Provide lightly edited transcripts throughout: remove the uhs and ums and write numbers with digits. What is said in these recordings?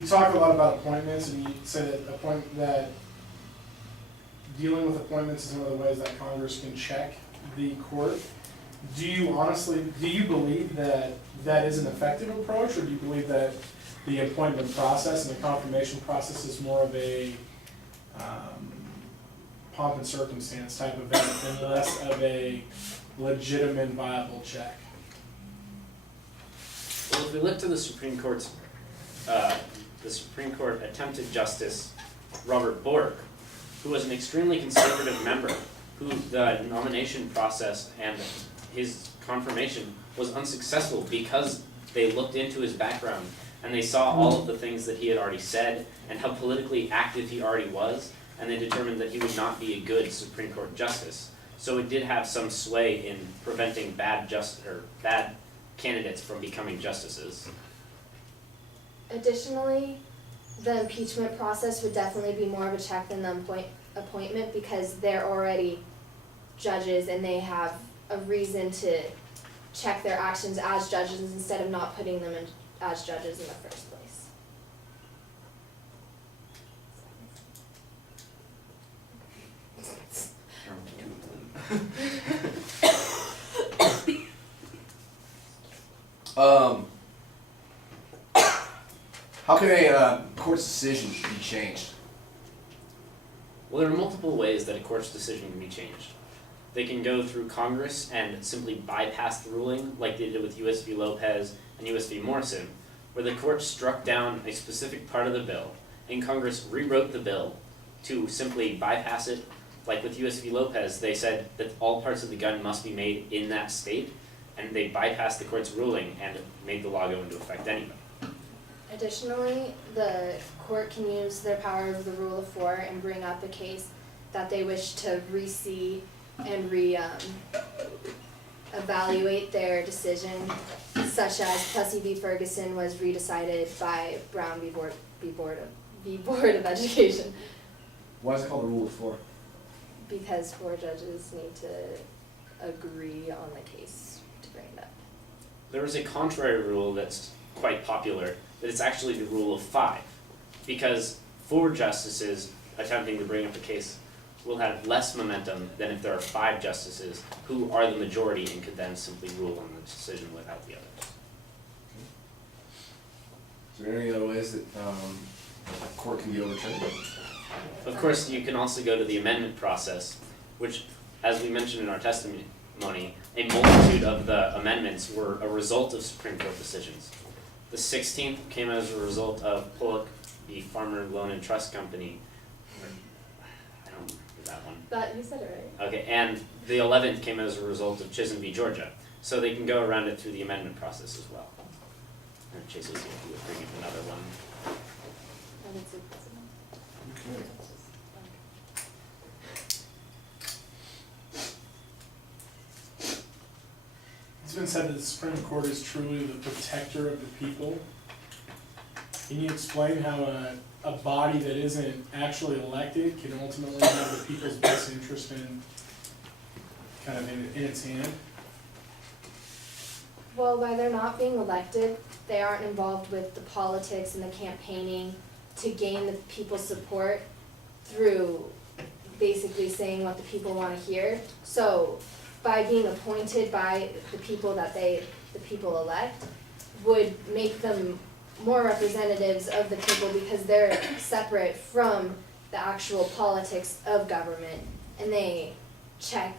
You talk a lot about appointments, and you said that dealing with appointments is one of the ways that Congress can check the court. Do you believe that that is an effective approach, or do you believe that the appointment process and the confirmation process is more of a pomp and circumstance type event and less of a legitimate, viable check? Well, if we look to the Supreme Court attempted Justice Robert Bork, who was an extremely conservative member, who the nomination process and his confirmation was unsuccessful because they looked into his background and they saw all of the things that he had already said and how politically active he already was, and they determined that he would not be a good Supreme Court justice. So it did have some sway in preventing bad candidates from becoming justices. Additionally, the impeachment process would definitely be more of a check than the appointment, because they're already judges and they have a reason to check their actions as judges instead of not putting them in as judges in the first place. How can a court's decision be changed? Well, there are multiple ways that a court's decision can be changed. They can go through Congress and simply bypass the ruling, like they did with U.S. v. Lopez and U.S. v. Morrison, where the court struck down a specific part of the bill, and Congress rewrote the bill to simply bypass it. Like with U.S. v. Lopez, they said that all parts of the gun must be made in that state, and they bypassed the court's ruling and made the law go into effect anyway. Additionally, the court can use their power of the rule of 4 and bring up a case that they wish to re-see and evaluate their decision, such as Plessy v. Ferguson was redecided by Brown v. Board of Education, Why is it called the rule of 4? because 4 judges need to agree on the case to bring it up. There is a contrary rule that's quite popular, that it's actually the rule of 5, because 4 justices attempting to bring up a case will have less momentum than if there are 5 justices who are the majority and could then simply rule on the decision without the others. Is there any other ways that a court can be overturned? Of course, you can also go to the amendment process, which, as we mentioned in our testimony, a multitude of the amendments were a result of Supreme Court decisions. The 16th came as a result of Pollock v. Farmer Loan and Trust Company. I don't remember that one. But you said it right. Okay, and the 11th came as a result of Chisholm v. Georgia. So they can go around it through the amendment process as well. And Chase will see if he would bring up another one. I would say president. Okay. It's been said that the Supreme Court is truly the protector of the people. Can you explain how a body that isn't actually elected can ultimately have the people's best interest in its hand? Well, by their not being elected, they aren't involved with the politics and the campaigning to gain the people's support through basically saying what the people want to hear. So by being appointed by the people that the people elect would make them more representatives of the people, because they're separate from the actual politics of government, and they check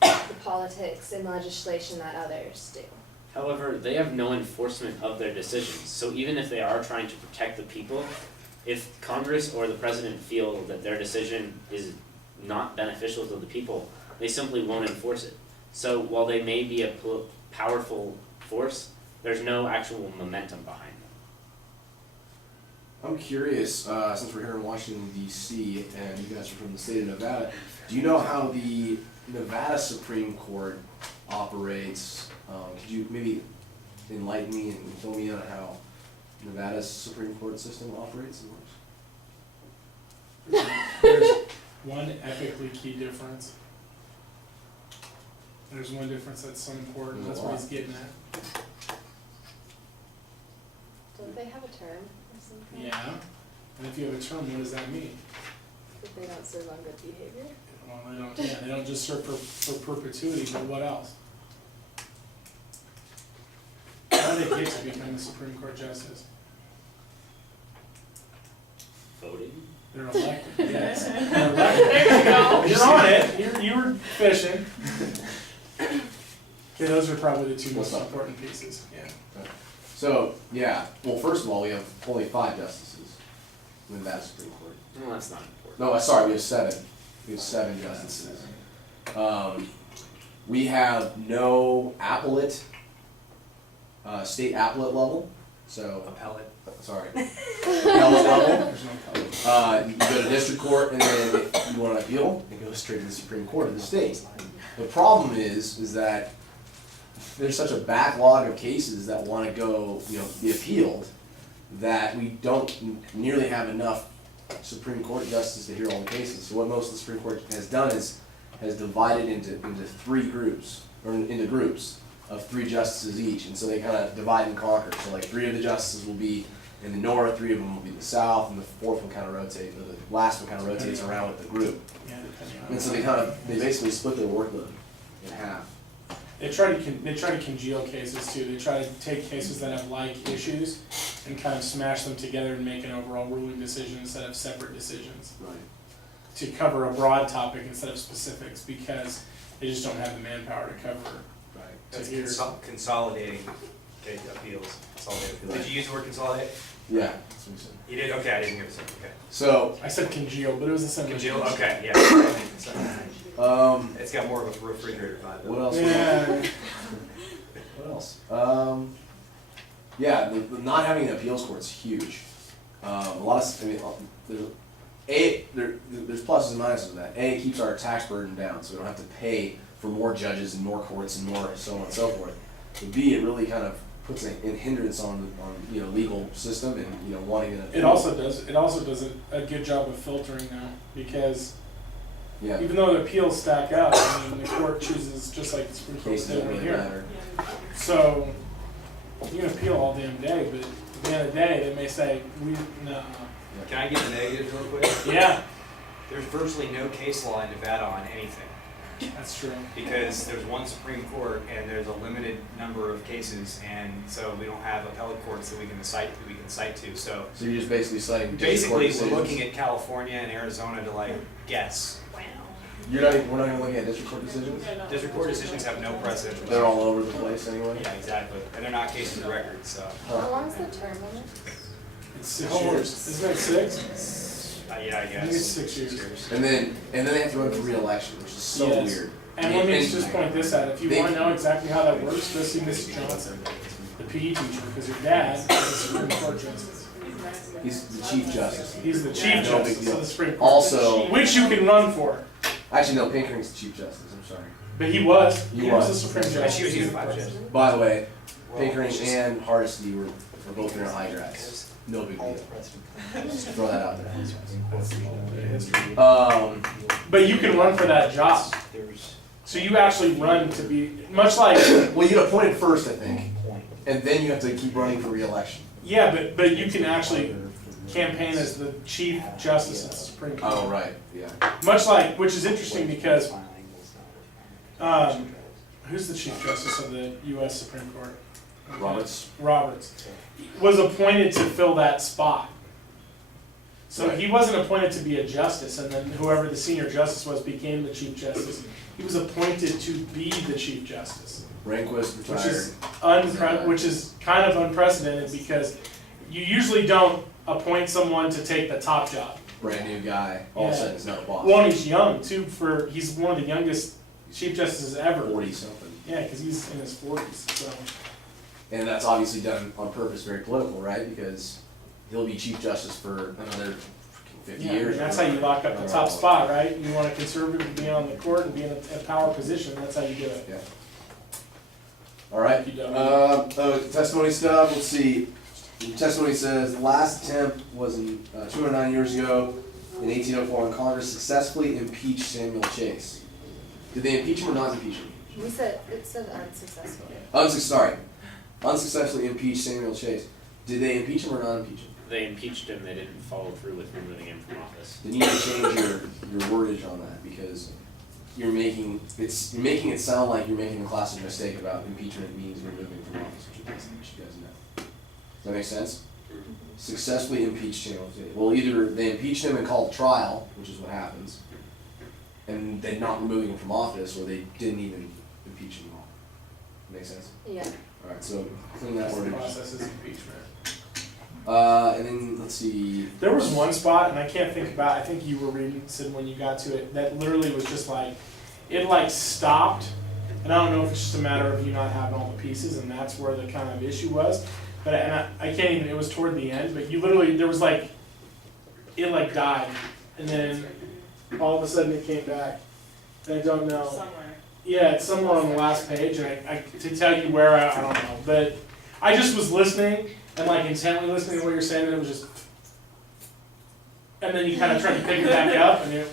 the politics and legislation that others do. However, they have no enforcement of their decisions. So even if they are trying to protect the people, if Congress or the president feel that their decision is not beneficial to the people, they simply won't enforce it. So while they may be a powerful force, there's no actual momentum behind them. I'm curious, since we're here in Washington, D.C., and you guys are from the state of Nevada, do you know how the Nevada Supreme Court operates? Could you maybe enlighten me and fill me in on how Nevada's Supreme Court system operates and works? There's one epically key difference. There's one difference that's so important. That's what he's getting at. Don't they have a term or sometimes. Yeah, and if you have a term, what does that mean? If they don't serve on good behavior. Well, they don't just serve for perpetuity, but what else? How do they get to become a Supreme Court justice? Voting? They're elected, yes. They're elected. There you go. You're on it, you were fishing. Okay, those are probably the two most important pieces, yeah. So, yeah, well, first of all, we have only 5 justices in the Nevada Supreme Court. Well, that's not important. No, sorry, we have 7. We have 7 justices. We have no appellate, state appellate level, so, Appellate. sorry. Appellate level. There's no color. You go to district court, and then if you want to appeal, it goes straight to the Supreme Court of the state. The problem is that there's such a backlog of cases that want to go, be appealed, that we don't nearly have enough Supreme Court justices to hear all the cases. So what most of the Supreme Court has done is has divided into 3 groups, or into groups of 3 justices each, and so they kind of divide and conquer. So like 3 of the justices will be in the north, 3 of them will be in the south, and the 4th one kind of rotate, or the last one kind of rotates around with the group. Yeah, depending on. And so they basically split their workload in half. They try to congeal cases too. They try to take cases that have like issues and kind of smash them together and make an overall ruling decision instead of separate decisions Right. to cover a broad topic instead of specifics because they just don't have the manpower to cover. Right. That's Here. consolidating appeals. Consolidated appeals. Did you use the word consolidate? Yeah. That's what we said. You did? Okay, I didn't hear it. Okay. So, I said congeal, but it was a sentence. Congeal? Okay, yeah. It's got more of a refrigerator vibe. though. what else? Yeah. What else? Yeah, the not having an appeals court is huge. A lot of, there's pluses and minuses with that. A, it keeps our tax burden down, so we don't have to pay for more judges and more courts and more so on and so forth. But B, it really kind of puts a hindrance on legal system and wanting an appeal. It also does a good job of filtering now because Yeah, even though the appeals stack up, I mean the court chooses just like the Supreme Court cases did don't right really here. matter. So you can appeal all damn day, but at the end of the day, they may say no. Can I give the negatives real quick? Yeah, There's virtually no case law in Nevada on anything that's true. because there's one Supreme Court and there's a limited number of cases, and so we don't have appellate courts that we can cite to. So So you're just basically citing district court basically, we're decisions. looking at California and Arizona to guess. We're not even looking at district court decisions? District court decisions have no precedent. They're all over the place anyway? Yeah, exactly. And they're not cases of record, so. How long's the term limit? It's 6 years. Isn't it 6? Yeah, I guess. I think it's 6 years. And then they have to run for re-election, which is so Yes. weird. And let me just point this out. If you They- want to know exactly how that works, go see Mrs. Johnson, the PE teacher, because your dad is the Supreme Court justice. He's the chief justice. He's the chief No big justice deal. of the Supreme Court. Also, Which you can run for. actually no, Pinkering's the chief justice, I'm sorry. But he was. He He was the was. Supreme And Justice. she was unified judge. By the way, Pinkering and Hardesty were both in our high grads. No big deal. Just throw that out there. But you can run for that job. So you actually run to be, much like, Well, you get appointed first, I think, and then you have to keep running for re-election. yeah, but you can actually campaign as the Chief Justice of the Supreme Court. Oh, right, yeah. Much like, which is interesting because, who's the Chief Justice of the U.S. Supreme Court? Roberts. Roberts. Was appointed to fill that spot. So he wasn't appointed to be a justice, and then whoever the senior justice was became the Chief Justice. He was appointed to be the Chief Justice, Rehnquist which retired. is which is kind of unprecedented because you usually don't appoint someone to take the top job. Brand new guy, all of a Yeah. sudden he's not the boss. Well, and he's young too. He's one of the youngest Chief Justices ever. 40 something. Yeah, because he's in his 40s. So And that's obviously done on purpose, very political, right? Because he'll be chief justice for another 50 yeah, years. that's how you lock up the top spot, right? You want a conservative to be on the court and be in a power position. That's how you do it. Yeah. All right. Testimony stuff. Let's see. The testimony says the last attempt was in 209 years ago in 1804 when Congress successfully impeached Samuel Chase. Did they impeach him or not impeach him? We said, it said unsuccessful. Unsuccessfully impeached Samuel Chase. Did they impeach him or not impeach him? they impeached him, they didn't follow through with removing him from office. Then you need to change your wordage on that, because you're making it sound like you're making a classic mistake about impeachment means removing from office, which it doesn't, which you guys know. Does that make sense? Successfully impeached Channel 2. Well, either they impeached him and called trial, which is what happens, and then not removing him from office, or they didn't even impeach him at all. Make sense? Yeah. Alright, so clean that That's the wordage. process is impeachment. And then, let's see, There was one spot, and I can't think about, I think you were reading, Sid, when you got to it, that literally was just like, it like stopped, and I don't know if it's just a matter of you not having all the pieces, and that's where the kind of issue was, but, I can't even, it was toward the end, but you literally, there was like, it like died, and then all of a sudden it came back, and I don't know. Somewhere. Yeah, it's somewhere on the last page, and I to tell you where, I don't know, but I just was listening, and like intently listening to what you're saying, and it was just, and then you kind of tried to pick it back up, and it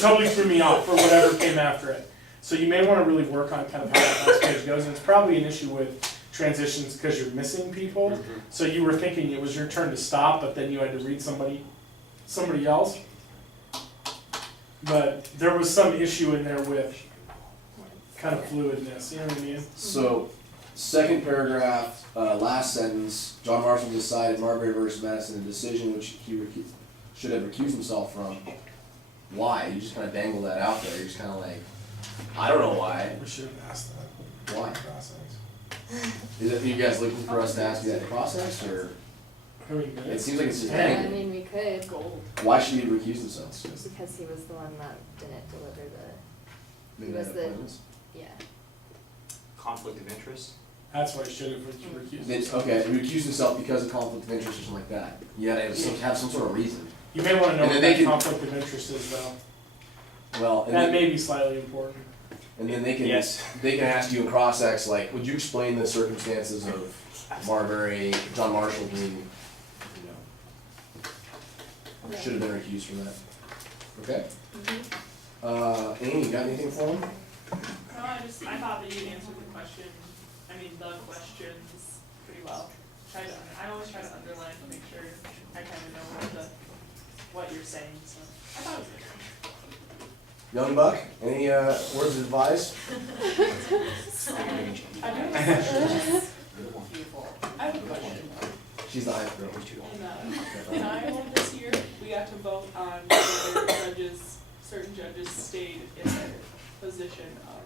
totally threw me off for whatever came after it. So you may want to really work on kind of how that last page goes, and it's probably an issue with transitions because you're missing people. So you were thinking it was your turn to stop, but then you had to read somebody else. But there was some issue in there with kind of fluidness, you know what I mean? so, second paragraph, last sentence, John Marshall decided Marbury versus Madison a decision which he should have recused himself from. Why? You just kind of dangle that out there, you're just kind of like, I don't know why. We should have asked that. Why? Process. Is it, you guys looking for us to ask you that process, or? I mean, It seems like it's just Yeah, I dangling. mean, we could, Gold. Why should he recuse himself? because he was the one that didn't deliver Maybe was that the- appointments? yeah. Conflict of interest? that's why he should have recused Then, himself. okay, recuse himself because of conflict of interest or something like that. You gotta have some sort of reason. You may want to know And what then they that can- conflict of interest is though. Well, and That then, may be slightly important. and then they can, Yes. they can ask you in cross-ex, like, would you explain the circumstances of Marbury, John Marshall being, should have been recused from that? Okay? Amy, you got anything for him? No, I thought that you answered the question, the questions pretty well. I always try to underline to make sure I kind of know what you're saying, so I thought it was good. Young Buck, any, words of advice? I do have a question. I have a question. She's the hype girl. In Iowa this year, we got to vote on whether certain judges stayed in their position of,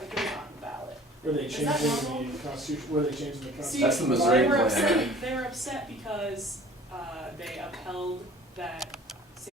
like, they were on the ballot. Were they Is that changing normal? the constitution, were they changing the See, constitution? That's the Missouri they were plan, upset, right? they were upset because, they upheld that